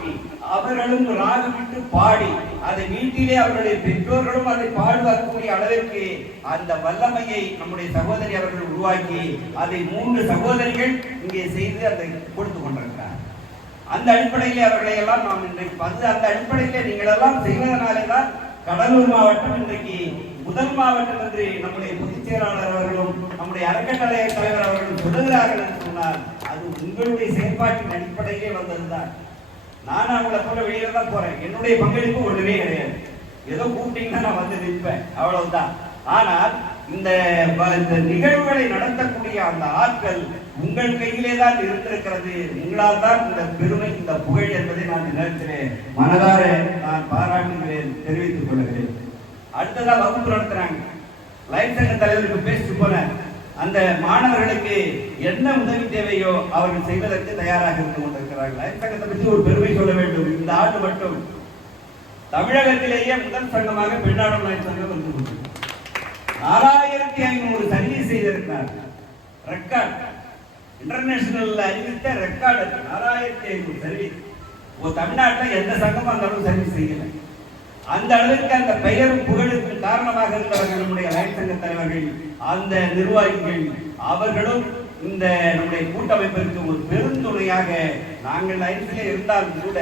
ஆக்கி அவர்களும் ராகமிட்டு பாடி அதை வீட்டிலே அவர்களுடைய பெற்றோர்களும் அதை பாடுவாக்கக்கூடிய அளவிற்கு அந்த வல்லமையை நம்முடைய சகோதரி அவர்கள் உருவாக்கி அதை மூன்று சகோதரிகள் இங்கே செய்து அதை கொடுத்து கொண்டிருக்கிறார். அந்த அடிப்படையிலே அவர்களை எல்லாம் நாம் இன்றைக்கு வந்து அந்த அடிப்படையிலே நீங்கள் எல்லாம் செய்வதனாலே தான் கடலூர் மாவட்டம் இன்றைக்கு முதல் மாவட்டம் என்று நம்முடைய பொதுச் செயலாளர் அவர்களும் நம்முடைய அறக்கட்டளை தலைவர் அவர்களும் சொல்லுகிறார்கள் என்று சொன்னால் அது உங்களுடைய செயல்பாட்டின் அடிப்படையிலே வந்ததுதான். நானும் அவங்கள போல வெளியில தான் போறேன். என்னுடைய பங்களிப்பு ஒண்ணுமே கிடையாது. ஏதோ கூப்பிட்டீங்கன்னா நான் வந்து நிற்பேன். அவ்வளவுதான். ஆனால் இந்த ப- இந்த நிகழ்வுகளை நடத்தக்கூடிய அந்த ஆட்கள் உங்கள் கையிலே தான் இருந்திருக்கிறது. உங்களால் தான் இந்த பெருமை இந்த புகழ் என்பதை நான் இந்த மனதார நான் பாராட்டுகிறேன் தெரிவித்துக் கொள்கிறேன். அடுத்ததான் வகுப்பு நடத்துறாங்க. லைன் சங்க தலைவருக்கு பேசிட்டு போனேன். அந்த மாணவர்களுக்கு என்ன உதவி தேவையோ அவர்கள் செய்வதற்கு தயாராக இருந்து கொண்டிருக்கிறார்கள்? லைன் சங்கத்தை பற்றி ஒரு பெருமை சொல்ல வேண்டும். இந்த ஆண்டு மட்டும் தமிழகத்திலேயே முதல் சங்கமாக பெண்ணாடும் நாய் சங்கம் இருந்து கொண்டிருக்கிறது. நாலாயிரத்தி ஐநூறு சர்வீஸ் செய்திருக்கிறார்கள். ரெக்கார்ட் இன்டர்நேஷனல்ல அறிவித்த ரெக்கார்டு நாலாயிரத்தி ஐநூறு சர்வீஸ் ஒரு தமிழ்நாட்டில் எந்த சங்கமும் அந்த அளவு சர்வீஸ் செய்யல. அந்த அளவிற்கு அந்த பெயரும் புகழுக்கு காரணமாக இருந்தவர்கள் நம்முடைய லைன் சங்க தலைவர்கள் அந்த நிர்வாகிகள் அவர்களும் இந்த நம்முடைய கூட்டமைப்பிற்கு ஒரு பெருந்துணையாக நாங்கள் லைன்ஸிலே இருந்தாலும் கூட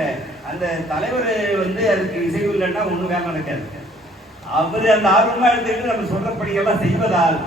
அந்த தலைவர் வந்து அதுக்கு இசைவு இல்லைன்னா ஒன்றும் வேலை நடக்காது. அவர் அந்த ஆர்வமாக எடுத்துக்கிட்டு நம்ம சொல்றபடியெல்லாம் செய்வதால்